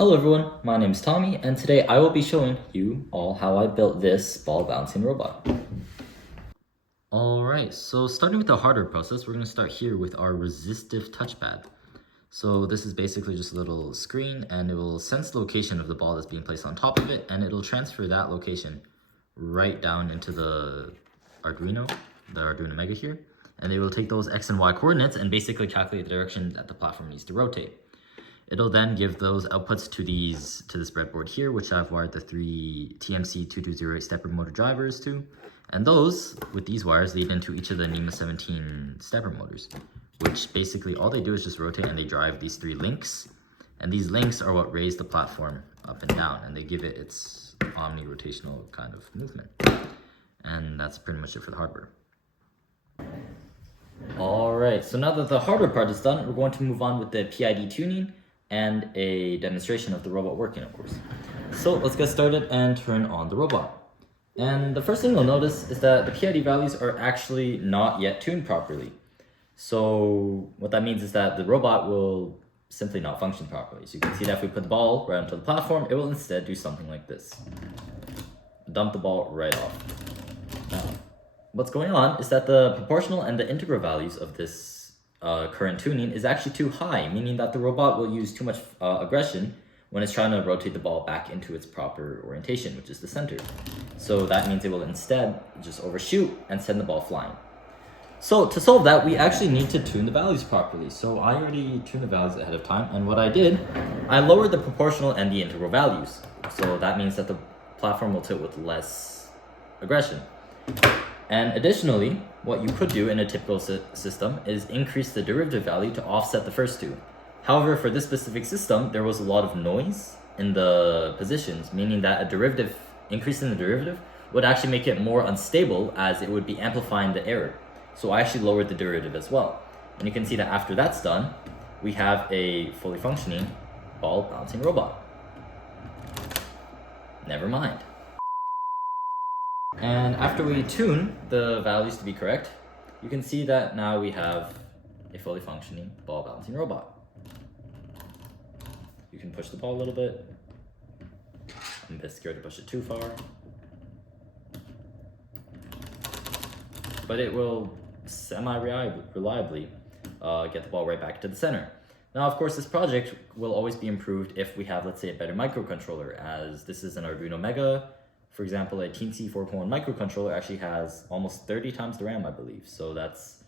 Hello everyone, my name is Tommy, and today I will be showing you all how I built this ball bouncing robot. Alright, so starting with the hardware process, we're going to start here with our resistive touchpad. So this is basically just a little screen, and it will sense the location of the ball that's being placed on top of it, and it'll transfer that location right down into the Arduino Mega here, and they will take those X and Y coordinates and basically calculate the direction that the platform needs to rotate. It'll then give those outputs to this breadboard here, which I've wired the three TMC2208 stepper motor drivers to. And those, with these wires, lead into each of the NEMA 17 stepper motors, which basically all they do is just rotate and they drive these three links. And these links are what raise the platform up and down, and they give it its omni-rotational kind of movement. And that's pretty much it for the hardware. Alright, so now that the hardware part is done, we're going to move on with the PID tuning and a demonstration of the robot working, of course. So let's get started and turn on the robot. And the first thing you'll notice is that the PID values are actually not yet tuned properly. So what that means is that the robot will simply not function properly. So you can see that if we put the ball right onto the platform, it will instead do something like this. Dump the ball right off. Now, what's going on is that the proportional and the integral values of this current tuning is actually too high, meaning that the robot will use too much aggression when it's trying to rotate the ball back into its proper orientation, which is the center. So that means it will instead just overshoot and send the ball flying. So to solve that, we actually need to tune the values properly. So I already tuned the values ahead of time, and what I did, I lowered the proportional and the integral values. So that means that the platform will tilt with less aggression. And additionally, what you could do in a typical system is increase the derivative value to offset the first two. However, for this specific system, there was a lot of noise in the positions, meaning that increase in the derivative would actually make it more unstable, as it would be amplifying the error. So I actually lowered the derivative as well. And you can see that after that's done, we have a fully functioning ball bouncing robot. Never mind. And after we tune the values to be correct, you can see that now we have a fully functioning ball bouncing robot. You can push the ball a little bit. I'm a bit scared to push it too far. But it will semi-reliably get the ball right back to the center. Now, of course, this project will always be improved if we have, let's say, a better microcontroller, as this is an Arduino Mega. For example, a Teensy 4.1 microcontroller actually has almost 30 times the RAM, I believe. So that's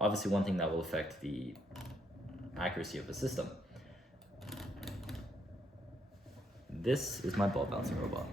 obviously one thing that will affect the accuracy of the system. This is my ball bouncing robot.